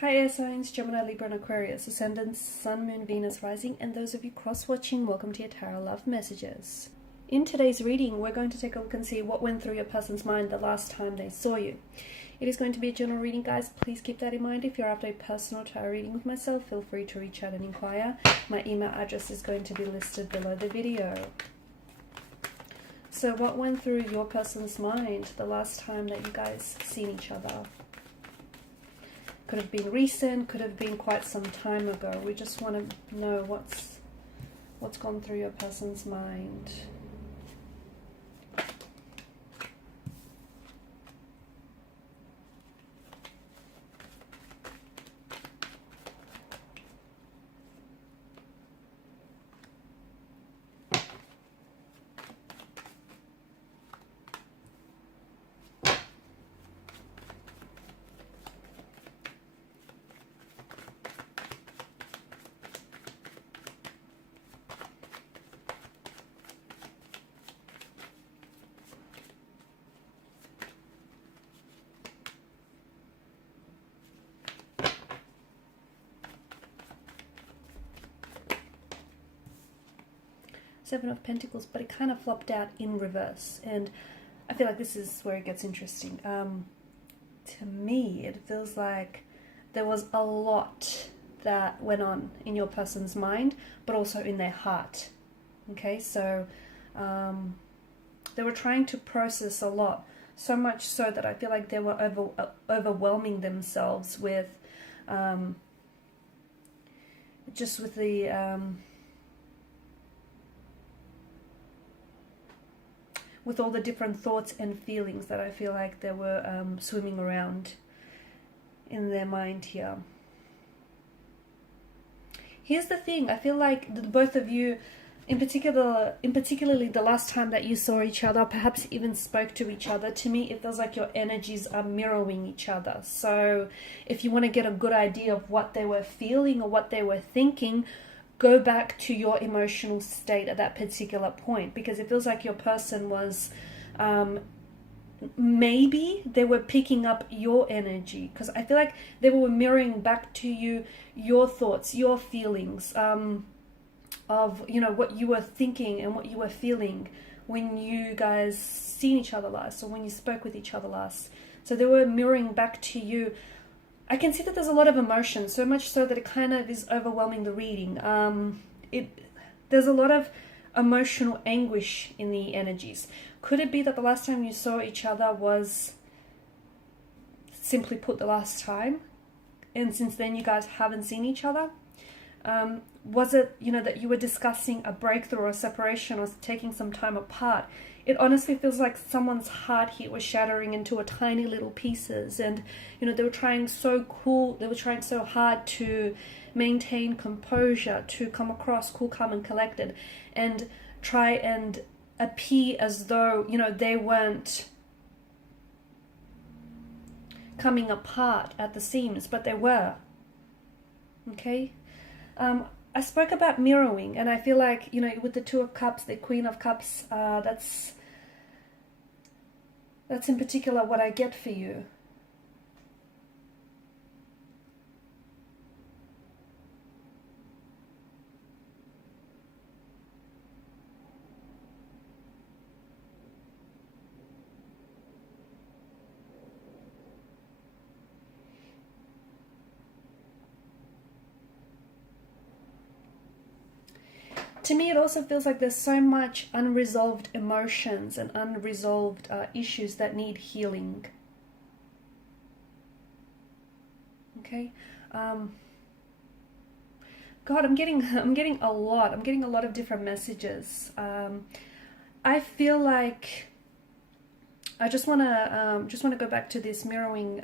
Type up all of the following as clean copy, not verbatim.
Hi air signs, Gemini, Libra and Aquarius, Ascendant, Sun, Moon, Venus, Rising, and those of you cross-watching, welcome to your Tarot Love Messages. In today's reading, we're going to take a look and see what went through your person's mind the last time they saw you. It is going to be a general reading, guys. Please keep that in mind. If you're after a personal tarot reading with myself, feel free to reach out and inquire. My email address is going to be listed below the video. So what went through your person's mind the last time that you guys seen each other? Could have been recent, could have been quite some time ago. We just want to know what's gone through your person's mind. Seven of Pentacles, but it kind of flopped out in reverse, and I feel like this is where it gets interesting. To me, it feels like there was a lot that went on in your person's mind, but also in their heart. Okay, so they were trying to process a lot, so much so that I feel like they were overwhelming themselves with just with the with all the different thoughts and feelings that I feel like they were swimming around in their mind here. Here's the thing, I feel like the both of you, particularly the last time that you saw each other, perhaps even spoke to each other, to me it feels like your energies are mirroring each other. So if you want to get a good idea of what they were feeling or what they were thinking, go back to your emotional state at that particular point, because it feels like your person was, maybe they were picking up your energy, because I feel like they were mirroring back to you your thoughts, your feelings, of, you know, what you were thinking and what you were feeling when you guys seen each other last, or when you spoke with each other last. So they were mirroring back to you. I can see that there's a lot of emotion, so much so that it kind of is overwhelming the reading. There's a lot of emotional anguish in the energies. Could it be that the last time you saw each other was, simply put, the last time, and since then you guys haven't seen each other? Was it, you know, that you were discussing a breakthrough or a separation or taking some time apart? It honestly feels like someone's heart here was shattering into a tiny little pieces, and, you know, they were trying so hard to maintain composure, to come across cool, calm and collected, and try and appear as though, you know, they weren't coming apart at the seams, but they were. Okay? I spoke about mirroring, and I feel like, you know, with the Two of Cups, the Queen of Cups, that's in particular what I get for you. To me, it also feels like there's so much unresolved emotions and unresolved issues that need healing. Okay, God, I'm getting a lot. I'm getting a lot of different messages. I feel like I just wanna go back to this mirroring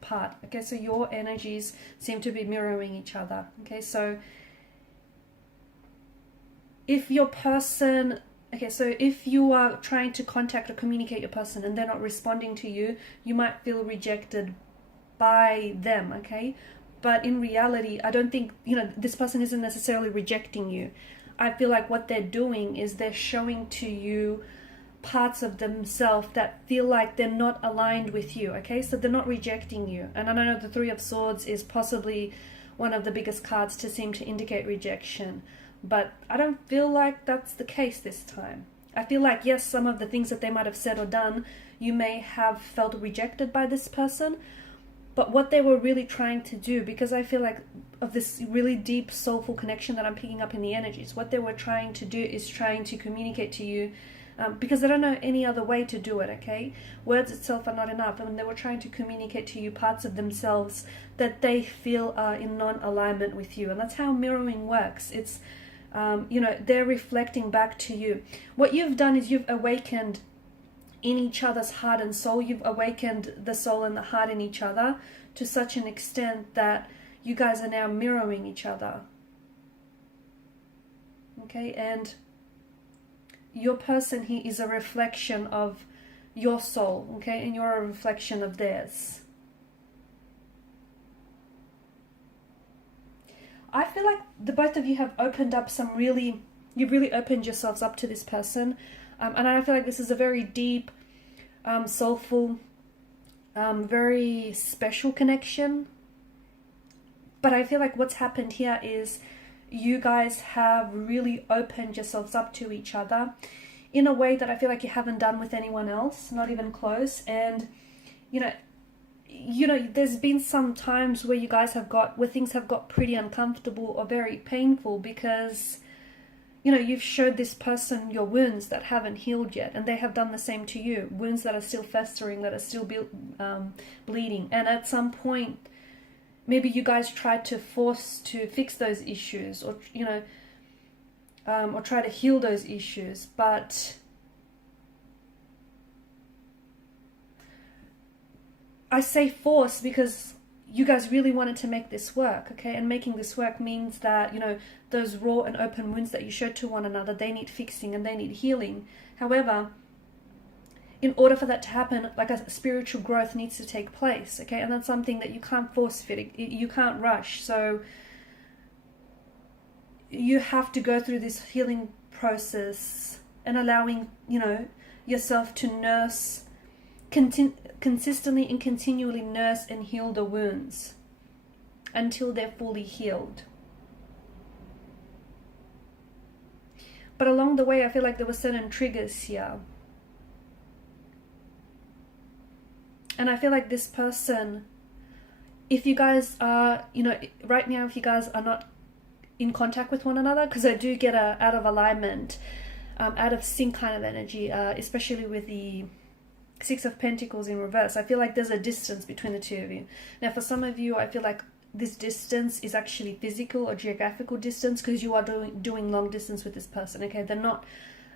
part. Okay, so your energies seem to be mirroring each other. Okay, so if your person, okay, so if you are trying to contact or communicate your person and they're not responding to you, you might feel rejected by them, okay? But in reality, I don't think, you know, this person isn't necessarily rejecting you. I feel like what they're doing is they're showing to you parts of themselves that feel like they're not aligned with you, okay? So they're not rejecting you. And I know the Three of Swords is possibly one of the biggest cards to seem to indicate rejection, but I don't feel like that's the case this time. I feel like, yes, some of the things that they might have said or done, you may have felt rejected by this person, but what they were really trying to do, because I feel like of this really deep soulful connection that I'm picking up in the energies, what they were trying to do is trying to communicate to you, because they don't know any other way to do it, okay? Words itself are not enough, and they were trying to communicate to you parts of themselves that they feel are in non-alignment with you. And that's how mirroring works. It's, they're reflecting back to you. What you've done is you've awakened in each other's heart and soul. You've awakened the soul and the heart in each other to such an extent that you guys are now mirroring each other. Okay, and your person here is a reflection of your soul, okay, and you're a reflection of theirs. I feel like the both of you have opened up you've really opened yourselves up to this person. And I feel like this is a very deep, soulful, very special connection. But I feel like what's happened here is you guys have really opened yourselves up to each other in a way that I feel like you haven't done with anyone else, not even close. And, there's been some times where where things have got pretty uncomfortable or very painful because you've showed this person your wounds that haven't healed yet, and they have done the same to you. Wounds that are still festering, that are still bleeding. And at some point, maybe you guys tried to force to fix those issues, or or try to heal those issues. But I say force because you guys really wanted to make this work, okay? And making this work means that, those raw and open wounds that you showed to one another, they need fixing and they need healing. However, in order for that to happen, like a spiritual growth needs to take place, okay? And that's something that you can't force fit, you can't rush. So you have to go through this healing process and allowing, yourself to nurse, consistently and continually nurse and heal the wounds until they're fully healed. But along the way, I feel like there were certain triggers here. And I feel like this person, if you guys are, right now, if you guys are not in contact with one another, because I do get a out of alignment, out of sync kind of energy, especially with the Six of Pentacles in reverse. I feel like there's a distance between the two of you. Now, for some of you, I feel like this distance is actually physical or geographical distance, because you are doing long distance with this person, okay? They're not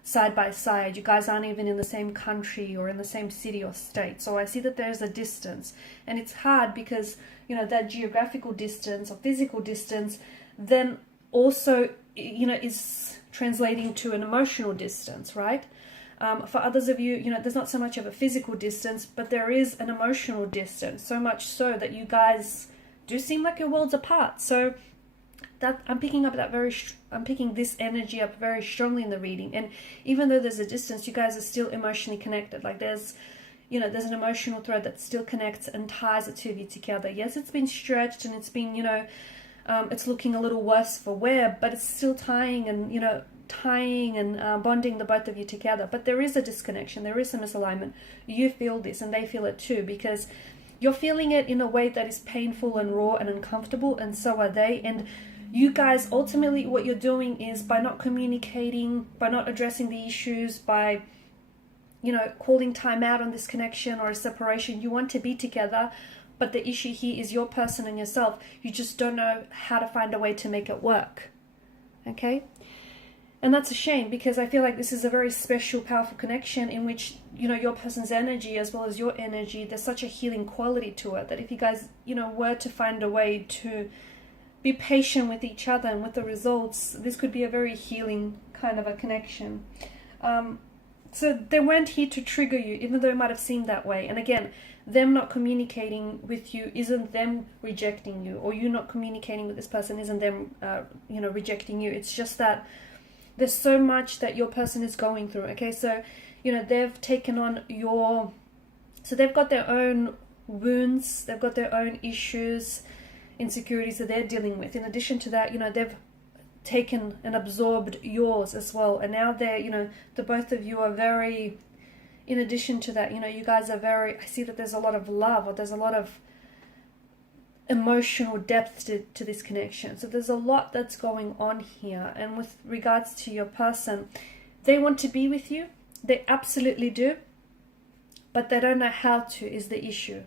side by side. You guys aren't even in the same country or in the same city or state. So I see that there's a distance, and it's hard because, that geographical distance or physical distance then also, is translating to an emotional distance, right? For others of you, there's not so much of a physical distance, but there is an emotional distance, so much so that you guys do seem like your worlds apart. So that I'm picking this energy up very strongly in the reading. And even though there's a distance, you guys are still emotionally connected. Like there's an emotional thread that still connects and ties the two of you together. Yes, it's been stretched and it's been, it's looking a little worse for wear, but it's still tying and bonding the both of you together. But there is a disconnection, there is a misalignment. You feel this and they feel it too, because you're feeling it in a way that is painful and raw and uncomfortable, and so are they. And you guys, ultimately what you're doing is, by not communicating, by not addressing the issues, by calling time out on this connection or a separation, you want to be together. But the issue here is your person and yourself. You just don't know how to find a way to make it work, okay? And that's a shame, because I feel like this is a very special, powerful connection in which, your person's energy as well as your energy, there's such a healing quality to it that if you guys, were to find a way to be patient with each other and with the results, this could be a very healing kind of a connection. So they weren't here to trigger you, even though it might have seemed that way. And again, them not communicating with you isn't them rejecting you, or you not communicating with this person isn't them, rejecting you. It's just that there's so much that your person is going through, okay? So you know, they've taken on your, so they've got their own wounds, they've got their own issues, insecurities that they're dealing with. In addition to that, you know, they've taken and absorbed yours as well, and now they're, you know, the both of you are very, in addition to that, you know, you guys are very, I see that there's a lot of love, or there's a lot of emotional depth to this connection. So there's a lot that's going on here. And with regards to your person, they want to be with you, they absolutely do, but they don't know how to, is the issue.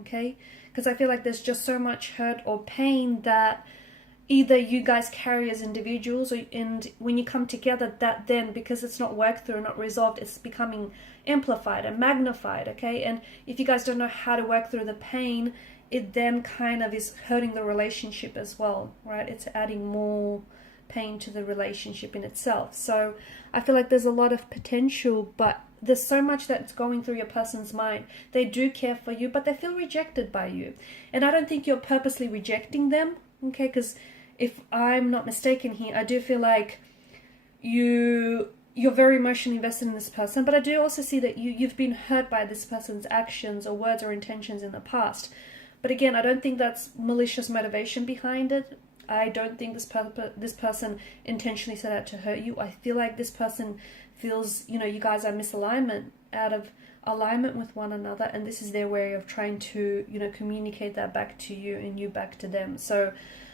Okay, because I feel like there's just so much hurt or pain that either you guys carry as individuals, or, and when you come together, that then, because it's not worked through, not resolved, it's becoming amplified and magnified. Okay, and if you guys don't know how to work through the pain, it then kind of is hurting the relationship as well, right? It's adding more pain to the relationship in itself. So I feel like there's a lot of potential, but there's so much that's going through your person's mind. They do care for you, but they feel rejected by you. And I don't think you're purposely rejecting them, okay? Because if I'm not mistaken here, I do feel like you're very emotionally invested in this person, but I do also see that you've been hurt by this person's actions or words or intentions in the past. But again, I don't think that's malicious motivation behind it. I don't think this person intentionally set out to hurt you. I feel like this person feels, you know, you guys are misalignment, out of alignment with one another, and this is their way of trying to, you know, communicate that back to you and you back to them. So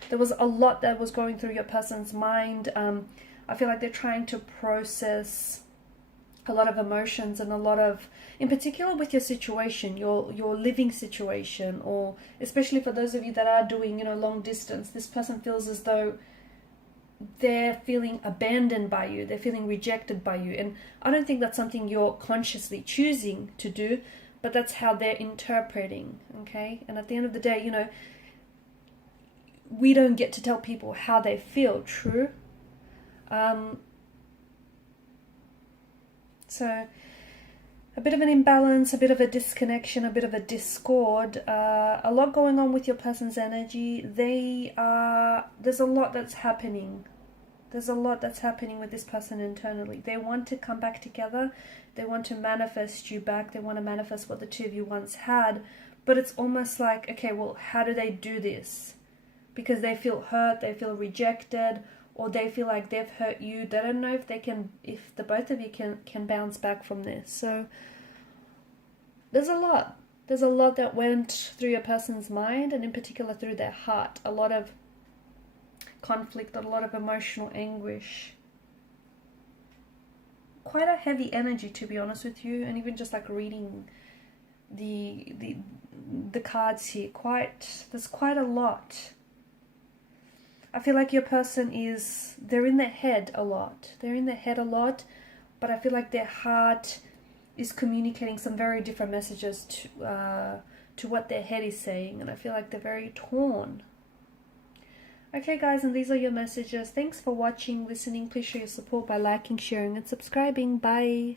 there was a lot that was going through your person's mind. I feel like they're trying to process a lot of emotions, and a lot of, in particular with your situation, your living situation, or especially for those of you that are doing, you know, long distance, this person feels as though they're feeling abandoned by you, they're feeling rejected by you. And I don't think that's something you're consciously choosing to do, but that's how they're interpreting, okay? And at the end of the day, you know, we don't get to tell people how they feel, true? So a bit of an imbalance, a bit of a disconnection, a bit of a discord, a lot going on with your person's energy. There's a lot that's happening. There's a lot that's happening with this person internally. They want to come back together. They want to manifest you back. They want to manifest what the two of you once had. But it's almost like, okay, well, how do they do this? Because they feel hurt, they feel rejected, or they feel like they've hurt you. They don't know if they can, if the both of you can bounce back from this. So there's a lot. There's a lot that went through your person's mind, and in particular through their heart. A lot of conflict, a lot of emotional anguish. Quite a heavy energy, to be honest with you. And even just like reading the cards here, there's quite a lot. I feel like your person they're in their head a lot. They're in their head a lot, but I feel like their heart is communicating some very different messages to what their head is saying, and I feel like they're very torn. Okay guys, and these are your messages. Thanks for watching, listening. Please show your support by liking, sharing and subscribing. Bye.